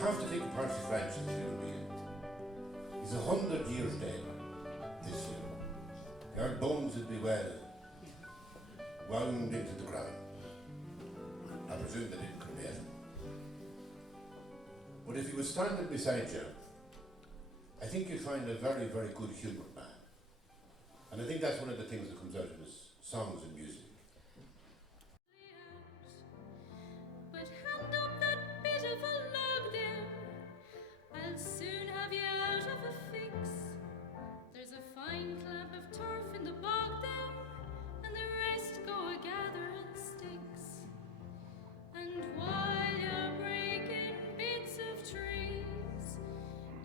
have to think of Percy French as a human being. He's 100 years dead this year. Our bones would be wound into the ground. I presume they didn't cremate him. But if he was standing beside you, I think you'd find a very, very good humoured man. And I think that's one of the things that comes out of his songs and music. But hand up that bit of a log there, I'll soon have you out of a fix. There's a fine clamp of turf in the bog there, and the rest go a-gathering sticks. And while you're breaking bits of trees,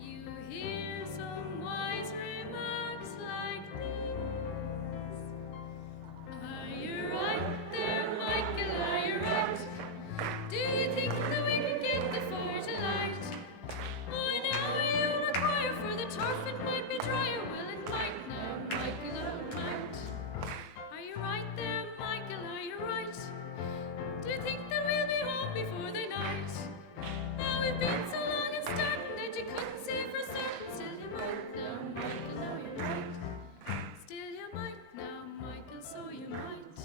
you hear some wise remarks like these. Are you right there, Michael, are you right? Do you think that we can get the fire to light? Oh, now you require for the turf, it might be drier. Well, it might now, Michael, it might. Are you right there, Michael, are you right? Do you think that we'll be home before the night? Now we've been so long and starting that you couldn't say for certain. Still you might now, Michael, now you're right. Still you might now, Michael, so you might.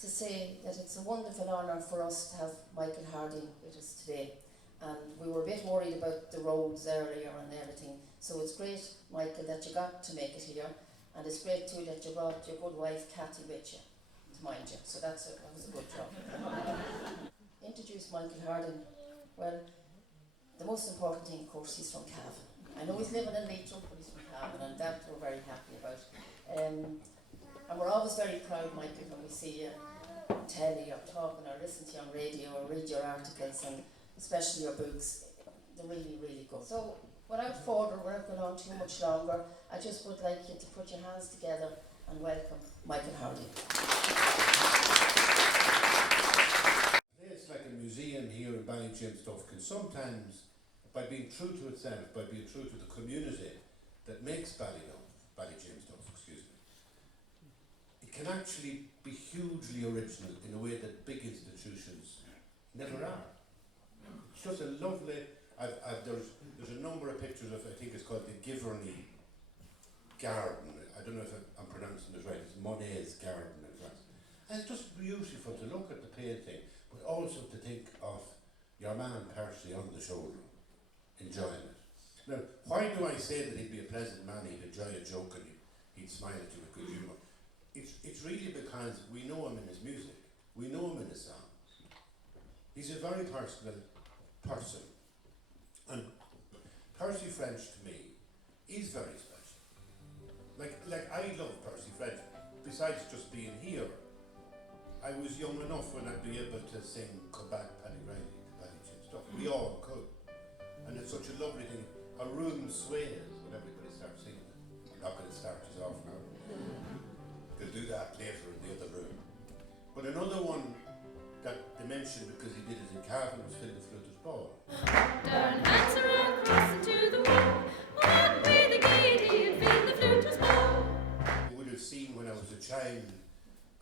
To say that it's a wonderful honour for us to have Michael Harding with us today. And we were a bit worried about the roads earlier and everything. So it's great, Michael, that you got to make it here. And it's great too that you brought your good wife Kathy with you, to mind you. So that was a good job. Introduce Michael Harding. Well, the most important thing, of course, he's from Cavan. I know he's living in Leitrim, but he's from Cavan, and that we're very happy about. And we're always very proud, Michael, when we see you on telly or talking or listen to you on radio or read your articles, and especially your books. They're really, really good. So, without further, we're not going on too much longer. I just would like you to put your hands together and welcome Michael Harding. It's like a museum here in Ballyjamesduff can sometimes, by being true to itself, by being true to the community that makes Ballyjamesduff, it can actually be hugely original in a way that big institutions never are. It's just a lovely. There's a number of pictures of, I think it's called the Giverny Garden. I don't know if I'm pronouncing it right. It's Monet's Garden in France. And it's just beautiful to look at the painting, but also to think of your man Percy on the shoulder, enjoying it. Now, why do I say that he'd be a pleasant man, he'd enjoy a joke and he'd smile at you with good humour? It's really because we know him in his music, we know him in his songs. He's a very personal person. And Percy French to me is very special. Like I love Percy French, besides just being here. I was young enough when I'd be able to sing Come Back Paddy Riley, Ballyjamesduff. We all could. And it's such a lovely thing. A room sways when everybody starts singing it. I'm not going to start this off now. We'll do that later in the other room. But another one that they mentioned because he did it in Cavan was Phil the Flutter's Ball. Darn hands are all crossing to the wall. One way the gaiety and Phil the Flutter's Ball. You would have seen when I was a child,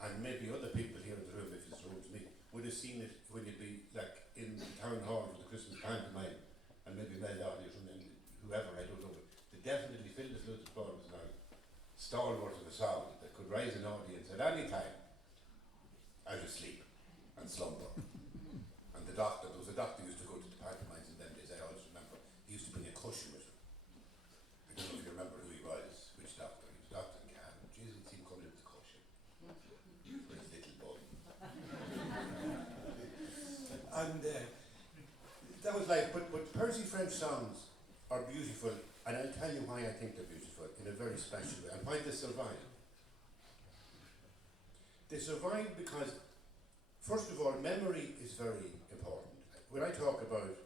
and maybe other people here in the room, if it's the room to me, would have seen it when you'd be like in the town hall for the Christmas pantomime, and maybe Mel Dawley or something, whoever, I don't know, but they definitely Phil the Flutter's Ball was now stalwart of a song that could rise an audience at any time out of sleep and slumber. And there was a doctor who used to go to the pantomimes in them days. I always remember he used to bring a cushion with him. I don't know if you remember who he was, which doctor. He was Dr. Cavan. Jesus, he'd come in with the cushion for his little bum. And that was like, but Percy French songs are beautiful, and I'll tell you why I think they're beautiful in a very special way, and why they survive. They survive because, first of all, memory is very important. When I talk about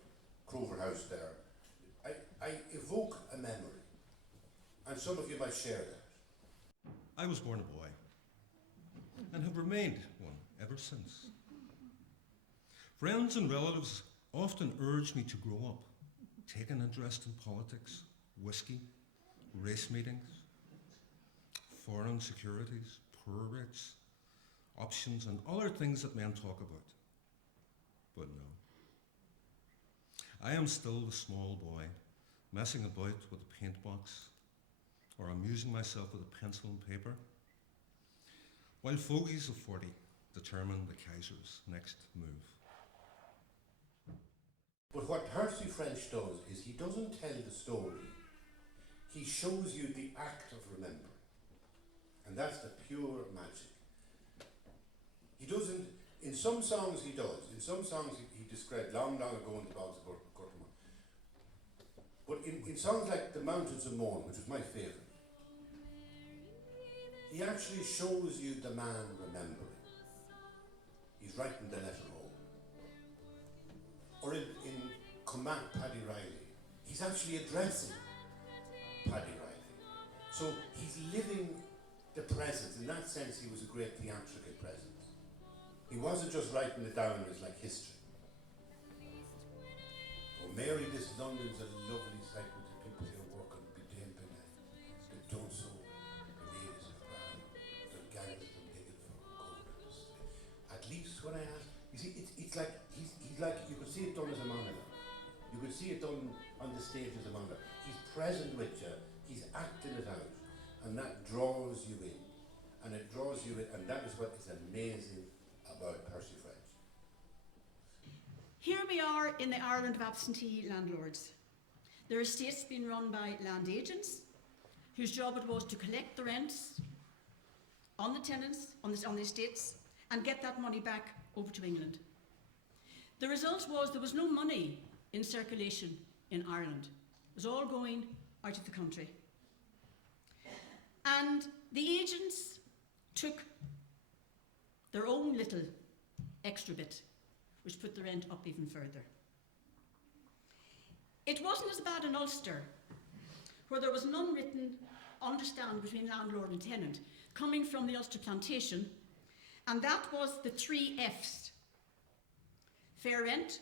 Crover House there, I evoke a memory, and some of you might share that. I was born a boy, and have remained one ever since. Friends and relatives often urged me to grow up, take an interest in politics, whiskey, race meetings, foreign securities, poor rates, options and other things that men talk about. But no, I am still the small boy, messing about with a paint box, or amusing myself with a pencil and paper, while fogies of 40 determine the Kaiser's next move. But what Percy French does is he doesn't tell the story, he shows you the act of remembering. And that's the pure magic. He doesn't, in some songs he does, in some songs he described long ago in the bogs of Gurtama. But in songs like The Mountains of Mourne, which is my favourite, he actually shows you the man remembering. He's writing the letter home. Or in Come Back, Paddy Riley, he's actually addressing Paddy Riley. So he's living the present. In that sense, he was a great theatrical presence. He wasn't just writing it down as like history. Oh, Mary, this London's a lovely sight with the people here working between the don't so the ladies of brown, the gangs of digging for gold. At least when I ask, you see, it's like he's like, you could see it done as a monologue. You could see it done on the stage as a monologue. He's present with you, he's acting it out, and that draws you in. And it draws you in, and that is what is amazing about Percy French. Here we are in the Ireland of absentee landlords. Their estates being run by land agents, whose job it was to collect the rents on the tenants, on the estates, and get that money back over to England. The result was there was no money in circulation in Ireland. It was all going out of the country. And the agents took their own little extra bit, which put the rent up even further. It wasn't as bad in Ulster, where there was an unwritten understanding between landlord and tenant coming from the Ulster plantation, and that was the 3 Fs: fair rent,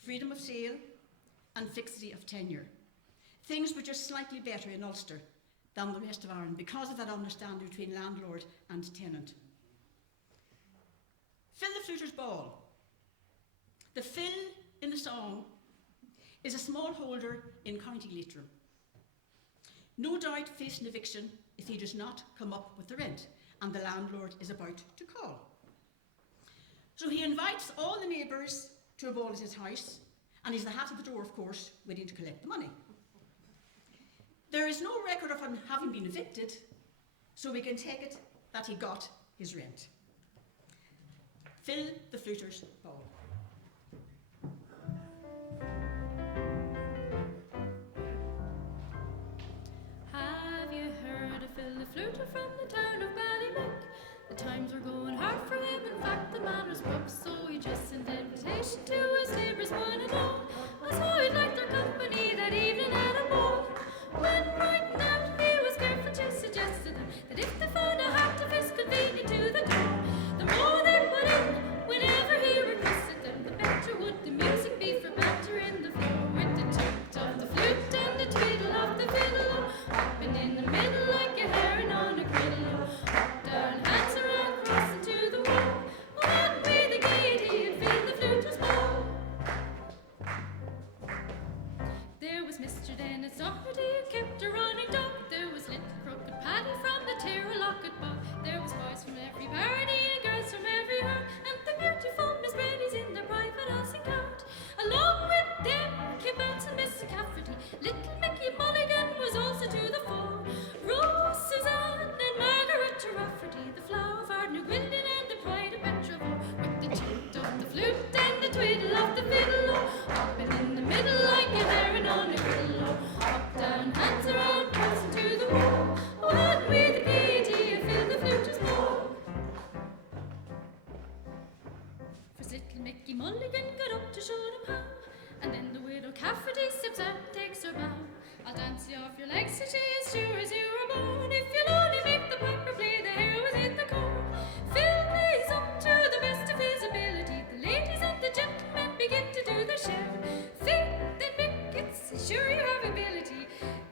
freedom of sale, and fixity of tenure. Things were just slightly better in Ulster than the rest of Ireland because of that understanding between landlord and tenant. Fill the Fluter's Ball. The fill in the song is a smallholder in County Leitrim. No doubt facing eviction if he does not come up with the rent, and the landlord is about to call. So he invites all the neighbours to a ball at his house, and he's the hat at the door, of course, waiting to collect the money. There is no record of him having been evicted, so we can take it that he got his rent. Fill the Fluter's Ball. Have you heard of Phil the Fluter from the town of Ballymick? The times were going hard for him, in fact the man was broke, so he just sent invitation to his neighbours one and all. As how he'd like their company that evening at a ball. When riding out he was careful to suggest to them that if they found a hat of his convenient to the door, the more they put in whenever he requested them, the better would the music be for banter in the floor, with the toot of the flute and the twiddle of the fiddle, hopping in the middle like a heron on a griddle, up down hands around crossing to the wall. Oh, hadn't we the gaiety and fill the Fluter's Ball? There was Mr. Dennis Doherty who kept a running dog. There was little crooked Paddy from the Tirralocket bog. There was boys from every barony and girls from every herd, and the beautiful Miss Brady's in their private house and cart. Along with them came Bounce and Mr. Cafferty. Little Mickey Mulligan was also to the fore. Rose, Suzanne and Margaret Rafferty, the flower of Ardna Gwildon and the pride of Petravore, with the toot of the flute and the twiddle of the fiddle, hopping in the middle like a heron on a griddle, up down hands around crossing to the wall. Oh, hadn't we the gaiety of Phil the Fluter's Ball? First little Mickey Mulligan got up to show them how, and then the widow Cafferty steps out and takes her bow. I'll dance you off your legs, said she, as sure as you were born, if you'll only make the piper play the hare within the corn. Phil plays up to the best of his ability. The ladies and the gentlemen begin to do their share. Think then, Mick, it's sure you have ability.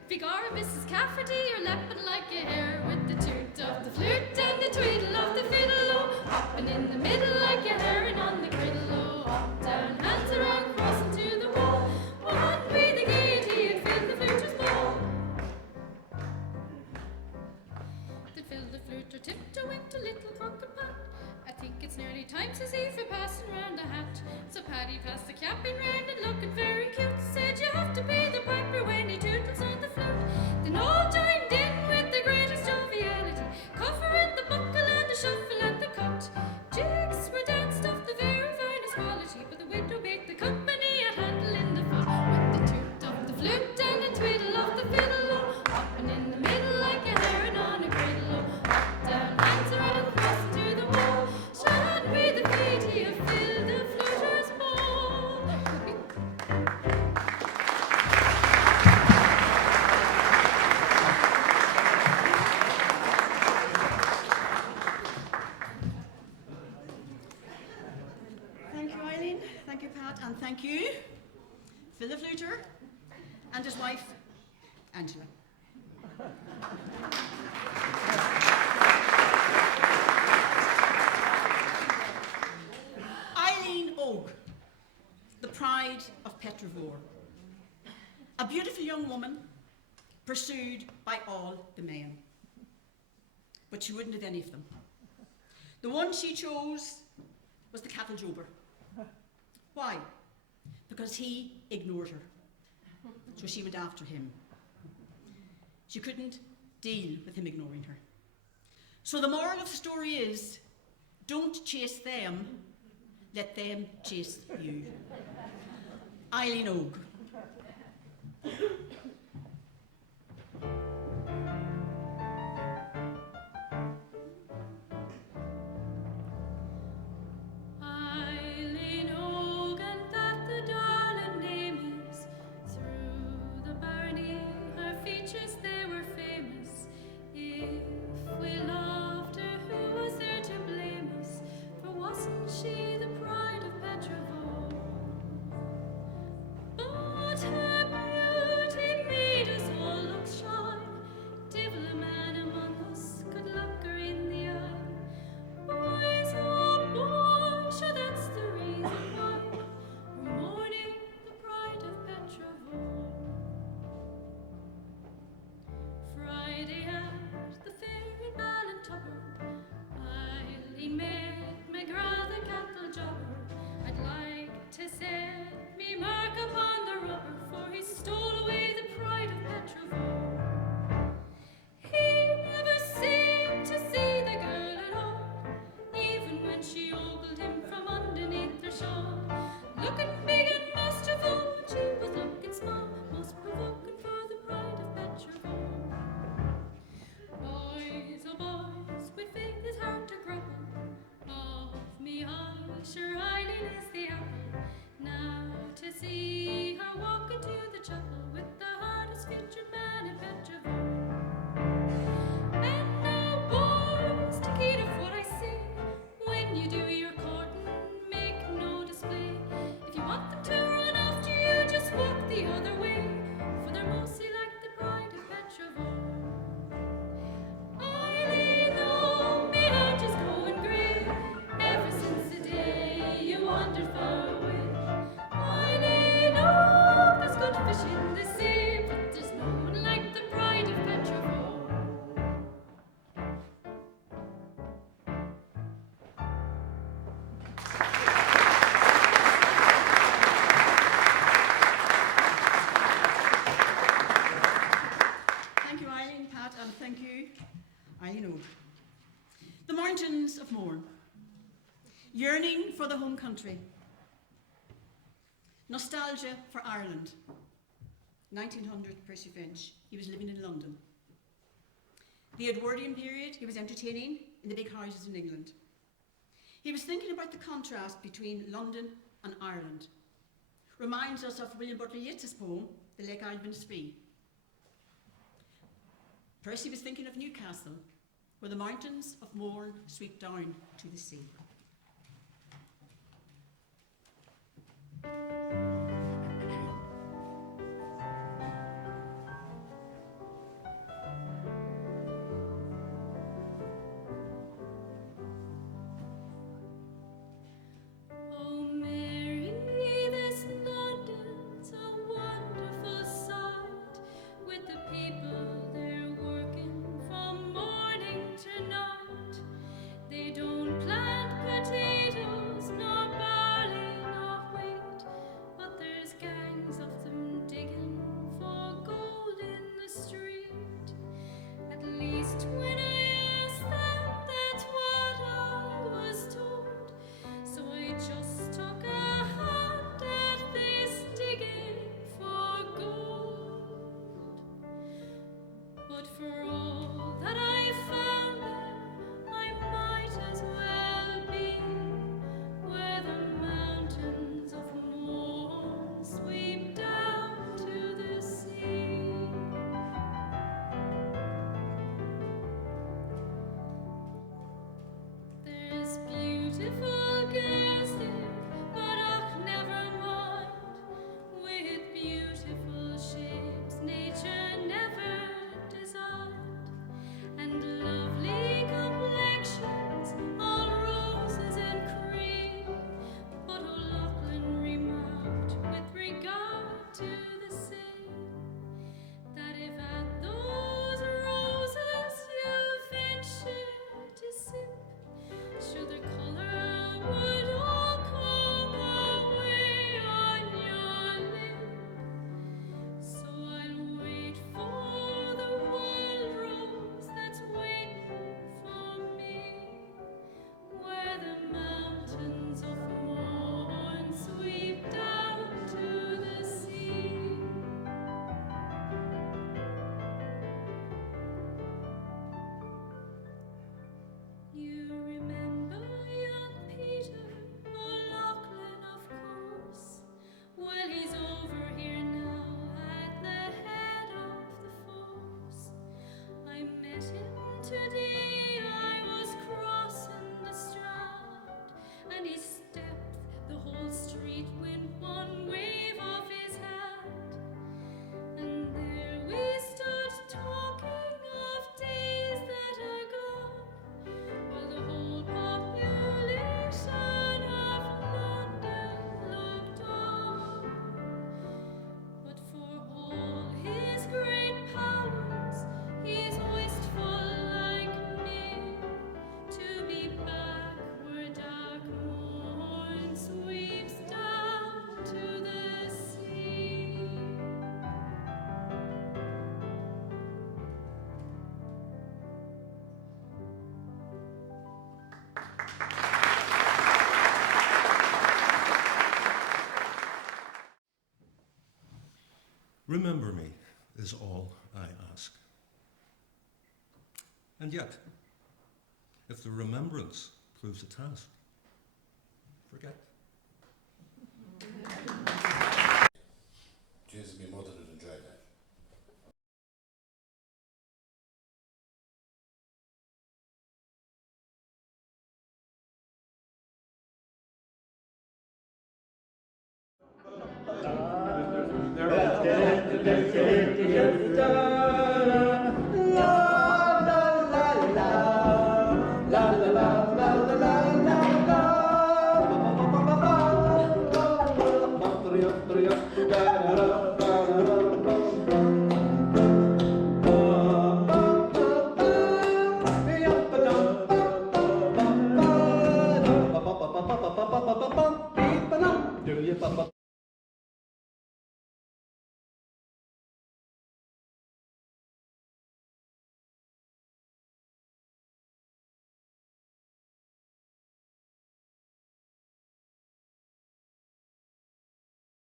Begorra, Mrs. Cafferty, you're lapping like a hare, with the toot of the flute and the twiddle of the fiddle, hopping in the middle like a heron on the griddle, up down hands around crossing to the wall. fluter tiptoeing to little crooked Pat. I think it's nearly time, says he, for passing round the hat. So Paddy passed the capping round and looking very cute. Said you have to pay the piper when he tootles on the flute. Then all joined in with the greatest joviality, covering the buckle and the shuffle and the cut. Jigs were danced of the very finest quality, but the widow baked the company a handle in the foot. With the toot of the flute and the twiddle of the fiddle, hopping in the middle like a heron on a griddle. Up, down, hands around, crossing to the wall. Shine with the feet, he filled the fluter's ball. Thank you, Eileen. Thank you, Pat. And thank you, Phil the fluter, and his wife, Angela. Eileen Oak, the pride of Petrovore. A beautiful young woman pursued by all the men. But she wouldn't have any of them. The one she chose was the cattle jober. Why? Because he ignored her. So she went after him. She couldn't deal with him ignoring her. So the moral of the story is, don't chase them, let them chase you. Eileen Og. Eileen Og, and that the darling name is. Through the barony, her features they were famous. If we loved her, who was there to blame us? For wasn't she the pride of Petrovore? But her beauty made us all look shy. Divil a man among us could look her in the eye. Boys, oh boy, sure that's the reason why we're mourning the pride of Petrovore. Friday at the fair in Ballintubber, Eileen met McGrath the cattle jobber. I'd like to set me mark upon the rubber, for he stole away the pride of Petrovore. He never seemed to see the girl at all, even when she ogled him from underneath her shawl. Looking big and masterful, when she was looking small, most provoking for the pride of Petrovore. Boys, oh boys, with faith is hard to grapple. Of me eye, sure Eileen is the apple. Now to see her walk into the chapel with the hardest featured man in Petrovore. And now, boys, take heed of what I say. When you do your courting, make no display. If you want them to run after you, just walk the other way, for they're mostly like the pride of Petrovore. Eileen, oh, me heart is going grey, ever since the day you wandered far away. Eileen, oh, there's good fish in the sea, but there's no one like the pride of Petrovore. Thank you, Eileen, Pat, and thank you, Eileen Og. The Mountains of Mourne. Yearning for the home country. Nostalgia for Ireland. 1900, Percy French. He was living in London. The Edwardian period, he was entertaining in the big houses in England. He was thinking about the contrast between London and Ireland. Reminds us of William Butler Yeats's poem, The Lake Isle Spree. Percy was thinking of Newcastle, where the mountains of Mourne sweep down to the sea. Oh Mary, this London's a wonderful sight, with the people there working from morning to night. Remember me is all I ask. And yet, if the remembrance proves a task, forget. Jesus, my mother would enjoy that. Do you